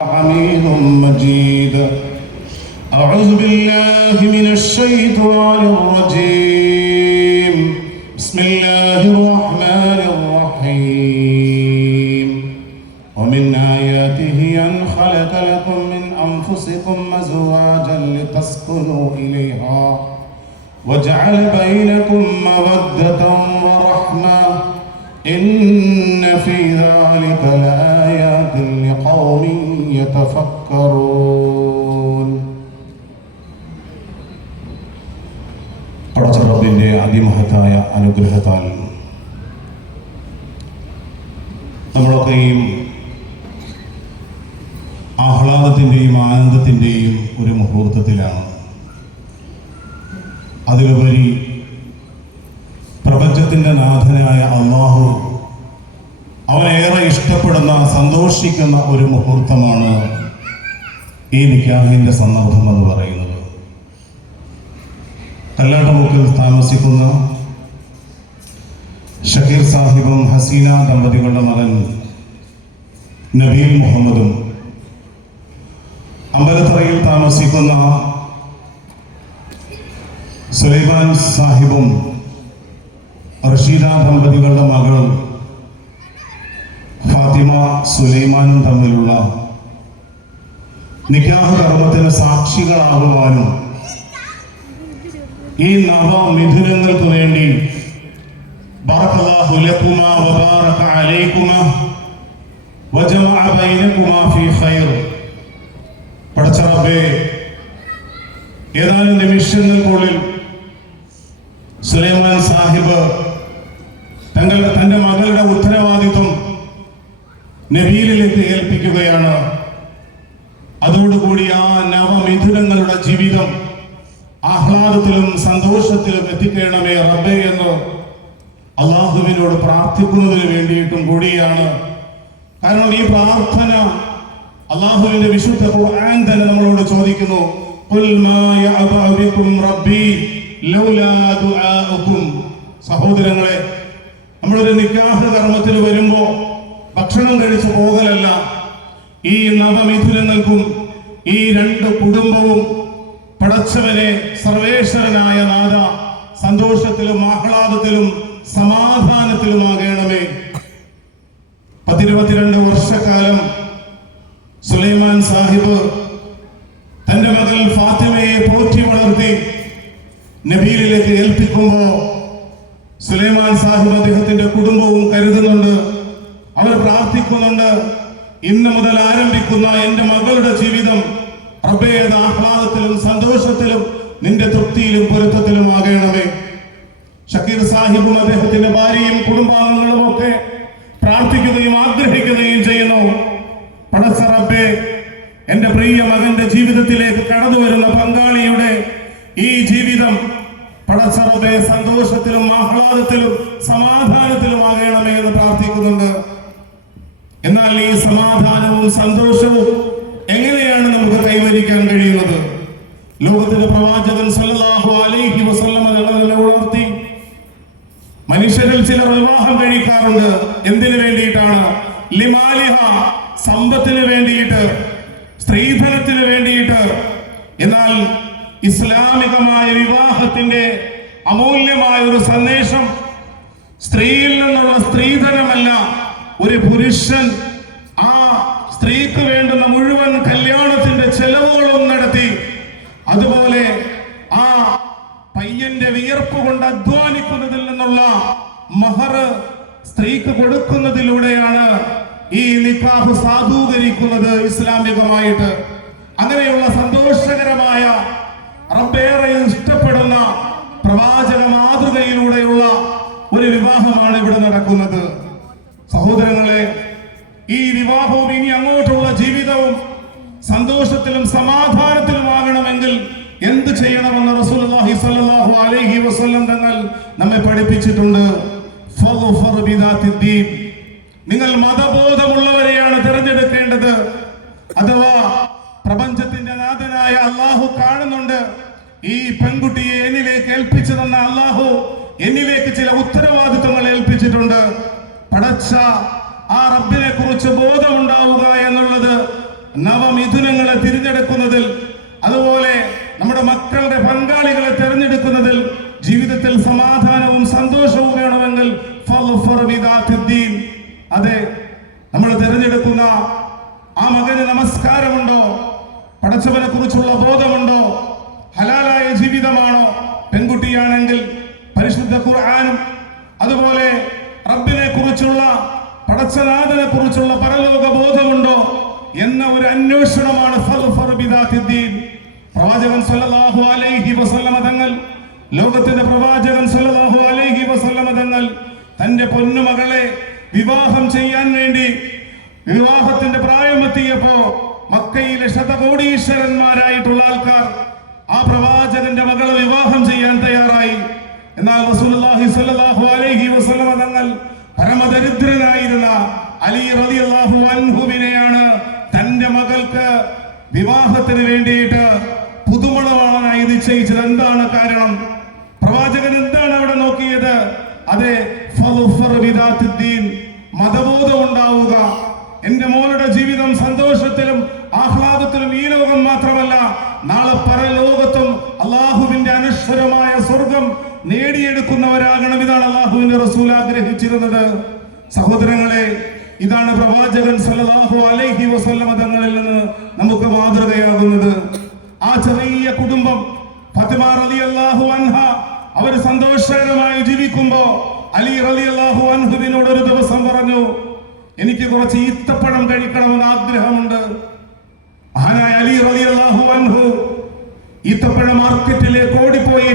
حميد مجيد. أعوذ بالله من الشيطان الرجيم. بسم الله الرحمن الرحيم. ومن آياته أن خلق لكم من أنفسكم أزواجا لتسكنوا إليها وجعل بينكم مودة ورحمة إن في ذلك لآيات لقوم يتفكرون. പടച്ചറബിന്റെ അതിമഹത്തായ അനുഗ്രഹത്താൽ നമ്മളൊക്കെയും ആഹ്ലാദത്തിൻ്റെയും ആനന്ദത്തിൻ്റെയും ഒരു മുഹൂർത്തത്തിലാണ്. അതിലുപരി പ്രപഞ്ചത്തിൻ്റെ നാഥനായ അല്ലാഹു അവനേറെ ഇഷ്ടപ്പെടുന്ന സന്തോഷിക്കുന്ന ഒരു മുഹൂർത്തമാണ് ഈ നിക്കാഹിൻ്റെ സന്ദർഭം എന്ന് പറയുന്നത്. കല്ലാട്ടുമുക്കിൽ താമസിക്കുന്ന ഷക്കീർ സാഹിബും ഹസീന ദമ്പതികളുടെ മകൻ നബീൽ മുഹമ്മദും അമ്പലത്തറയിൽ താമസിക്കുന്ന സുലൈമാൻ സാഹിബും റഷീദ ദമ്പതികളുടെ മകൾ ഫാത്തിമ സുലൈമാനും തമ്മിലുള്ള നിക്കാഹ് കർമ്മത്തിന് സാക്ഷികളാകുവാനും ഈ നവമിഥുനങ്ങൾക്ക് വേണ്ടി ബറകല്ലാഹു ലകുമാ വബാറക അലൈകുമാ വജമഅ ബൈനകുമാ ഫീ ഖൈർ. പടച്ച റബ്ബേ, ഏതാനും നിമിഷങ്ങൾക്കുള്ളിൽ സുലൈമാൻ സാഹിബ് തന്റെ മകളുടെ ഉത്തരവാദിത്വം നബീലിലേക്ക് ഏൽപ്പിക്കുകയാണ്. അതോടുകൂടി ആ നവമിഥുനങ്ങളുടെ ജീവിതം ആഹ്ലാദത്തിലും സന്തോഷത്തിലും എത്തിക്കണമേ റബ്ബേ എന്ന് അള്ളാഹുവിനോട് പ്രാർത്ഥിക്കുന്നതിന് വേണ്ടിയിട്ടും കൂടിയാണ്. കാരണം ഈ പ്രാർത്ഥന അള്ളാഹുവിന്റെ വിശുദ്ധ ഖുർആൻ തന്നെ നമ്മളോട് ചോദിക്കുന്നു, ഖുൽ മാ യഅബഉ ബികും റബ്ബി ലൗലാ ദുആഉകും. സഹോദരങ്ങളെ, നമ്മളൊരു നിക്കാഹ് കർമ്മത്തിന് വരുമ്പോ ഭക്ഷണം കഴിച്ചു പോകലല്ല. ഈ നവമിഥുനങ്ങൾക്കും ഈ രണ്ട് കുടുംബവും പടച്ചവനെ സർവേശ്വരനായ നാഥ സന്തോഷത്തിലും ആഹ്ലാദത്തിലും സമാധാനത്തിലുമാകണമേ. 12 വർഷക്കാലം സുലൈമാൻ സാഹിബ് തന്റെ മകൾ ഫാത്തിമയെ പോറ്റി വളർത്തി നബീലിലേക്ക് ഏൽപ്പിക്കുമ്പോ സുലൈമാൻ സാഹിബ് അദ്ദേഹത്തിന്റെ കുടുംബവും കരുതുന്നുണ്ട്, അവർ പ്രാർത്ഥിക്കുന്നുണ്ട്, ഇന്ന് മുതൽ ആരംഭിക്കുന്ന എന്റെ മകളുടെ ജീവിതം റബ്ബേ ആഹ്ലാദത്തിലും സന്തോഷത്തിലും നിന്റെ തൃപ്തിയിലും പൊരുത്തത്തിലും ആകണമേ. ഷക്കീർ സാഹിബും അദ്ദേഹത്തിന്റെ ഭാര്യയും കുടുംബാംഗങ്ങളും ഒക്കെ പ്രാർത്ഥിക്കുകയും ആഗ്രഹിക്കുകയും ചെയ്യുന്നു, പടച്ച റബ്ബേ, എന്റെ പ്രിയ മകന്റെ ജീവിതത്തിലേക്ക് കടന്നു വരുന്ന പങ്കാളിയുടെ ഈ ജീവിതം പടച്ച റബ്ബേ സന്തോഷത്തിലും ആഹ്ലാദത്തിലും സമാധാനത്തിലും ആകണമേ എന്ന് പ്രാർത്ഥിക്കുന്നുണ്ട്. എന്നാൽ ഈ സമാധാനവും സന്തോഷവും എങ്ങനെയാണ് നമുക്ക് കൈവരിക്കാൻ കഴിയുന്നത്? ലോകത്തിന്റെ പ്രവാചകൻ സല്ലല്ലാഹു അലൈഹി വസല്ലം ഞങ്ങളെ ഉണർത്തി, മനുഷ്യരിൽ ചിലർ വിവാഹം കഴിക്കാറുണ്ട്. എന്തിനു വേണ്ടിയിട്ടാണ്? ലിമാലിഹ, സമ്പത്തിന് വേണ്ടിയിട്ട്, സ്ത്രീധനത്തിന് വേണ്ടിയിട്ട്. എന്നാൽ ഇസ്ലാമികമായ വിവാഹത്തിന്റെ അമൂല്യമായ ഒരു സന്ദേശം സ്ത്രീയിൽ നിന്നുള്ള സ്ത്രീധനമല്ല, ഒരു പുരുഷൻ ആ സ്ത്രീക്ക് വേണ്ടുന്ന മുഴുവൻ കല്യാണത്തിന്റെ ചെലവുകളും നടത്തി, അതുപോലെ ആ പയ്യന്റെ വിയർപ്പ് കൊണ്ട് അധ്വാനിക്കുന്നതിൽ നിന്നുള്ള മഹർ സ്ത്രീക്ക് കൊടുക്കുന്നതിലൂടെയാണ് ഈ നിക്കാഹ് സാധൂകരിക്കുന്നത് ഇസ്ലാമികമായിട്ട്. അങ്ങനെയുള്ള സന്തോഷകരമായ റബ്ബേറെ ഇഷ്ടപ്പെടുന്ന പ്രവാചക മാതൃകയിലൂടെയുള്ള ഒരു വിവാഹമാണ് ഇവിടെ നടക്കുന്നത്. സഹോദരങ്ങളെ, ഈ വിവാഹവും ഇനി അങ്ങോട്ടുള്ള ജീവിതവും സന്തോഷത്തിലും സമാധാനത്തിലുമാകണമെങ്കിൽ എന്ത് ചെയ്യണമെന്ന് റസൂലുള്ളാഹി സ്വല്ലല്ലാഹു അലൈഹി വസല്ലം തങ്ങൾ നമ്മെ പഠിപ്പിച്ചിട്ടുണ്ട്. ഫഗ്ഫർ ബിദാത്തിദ്ദീൻ, നിങ്ങൾ മതബോധമുള്ളവരെയാണ് തിരഞ്ഞെടുക്കേണ്ടത്. അഥവാ പ്രപഞ്ചത്തിന്റെ നാഥനായ അല്ലാഹു കാണുന്നുണ്ട്, ഈ പെൺകുട്ടിയെ എന്നിലേക്ക് ഏൽപ്പിച്ചു തന്ന അല്ലാഹു എന്നിലേക്ക് ചില ഉത്തരവാദിത്വങ്ങൾ ഏൽപ്പിച്ചിട്ടുണ്ട്. പടച്ച ആ റബ്ബിനെ കുറിച്ച് ബോധമുണ്ടാവുക എന്നുള്ളത് നവമിഥുനങ്ങളെ തിരഞ്ഞെടുക്കുന്നതിൽ, അതുപോലെ നമ്മുടെ മക്കളുടെ പങ്കാളികളെ തിരഞ്ഞെടുക്കുന്നതിൽ ജീവിതത്തിൽ സമാധാനവും സന്തോഷവും വേണമെങ്കിൽ അതെ, നമ്മൾ തിരഞ്ഞെടുക്കുന്ന ആ മകന് നമസ്കാരമുണ്ടോ, പടച്ചവനെ കുറിച്ചുള്ള ബോധമുണ്ടോ, ഹലാലായ ജീവിതമാണോ? പെൺകുട്ടിയാണെങ്കിൽ പരിശുദ്ധ ഖുർആനും അതുപോലെ റബ്ബിനെ കുറിച്ചുള്ള, പടച്ചനാഥനെ കുറിച്ചുള്ള പരലോക ബോധമുണ്ടോ എന്ന ഒരു അന്വേഷണമാണ് പ്രവാചകൻ സല്ലല്ലാഹു അലൈഹി വസല്ലമ തങ്ങൾ, ലോകത്തിന്റെ പ്രവാചകൻ സല്ലല്ലാഹു അലൈഹി വസല്ലമ തങ്ങൾ തന്റെ പൊന്നുമകളെ വിവാഹം ചെയ്യാൻ വേണ്ടി വിവാഹത്തിന്റെ പ്രായമെത്തിയപ്പോ മക്കയിലെ ശതകോടീശ്വരന്മാരായിട്ടുള്ള ആൾക്കാർ ആ പ്രവാചകന്റെ മകളെ വിവാഹം ചെയ്യാൻ തയ്യാറായി. എന്നാൽ റസൂലുള്ളാഹി സ്വല്ലല്ലാഹു അലൈഹി വസല്ലമ തങ്ങൾ പരമദരിദ്രനായിരുന്ന അലി റളിയല്ലാഹു അൻഹുവിനെയാണ് തന്റെ മകൾക്ക് വിവാഹത്തിന് വേണ്ടിയിട്ട് പുതുമണവാളനായി നിശ്ചയിച്ചത്. എന്താണ് കാരണം? പ്രവാചകൻ എന്താണ് അവിടെ നോക്കിയത്? അതെ, മതബോധം ഉണ്ടാവുക. എന്റെ മോളുടെ ജീവിതം സന്തോഷത്തിലും ആഹ്ലാദത്തിലും ഈ ലോകം മാത്രമല്ല, നാളെ പരലോകത്തും അള്ളാഹുവിന്റെ അനശ്വരമായ സ്വർഗം നേടിയെടുക്കുന്നവരാകണം. ഇതാണ് അള്ളാഹുവിന്റെ റസൂൽ ആഗ്രഹിച്ചിരുന്നത്. സഹോദരങ്ങളെ, ഇതാണ് പ്രവാചകൻ സല്ലല്ലാഹു അലൈഹി വസല്ലമ തങ്ങളിൽ നിന്ന് നമുക്ക് മാതൃകയാകുന്നത്. ആ ചെറിയ കുടുംബം ഫാത്തിമ റളിയല്ലാഹു അൻഹ അവർ സന്തോഷകരമായി ജീവിക്കുമ്പോ അലി റളിയല്ലാഹു അൻഹുവിനോട് ഒരു ദിവസം പറഞ്ഞു, എനിക്ക് കുറച്ച് ഈത്തപ്പഴം കഴിക്കണമെന്ന് ആഗ്രഹമുണ്ട്. മഹാനായ അലി റളിയല്ലാഹു അൻഹു ഈത്തപ്പഴ മാർക്കറ്റിലേക്ക് ഓടിപ്പോയി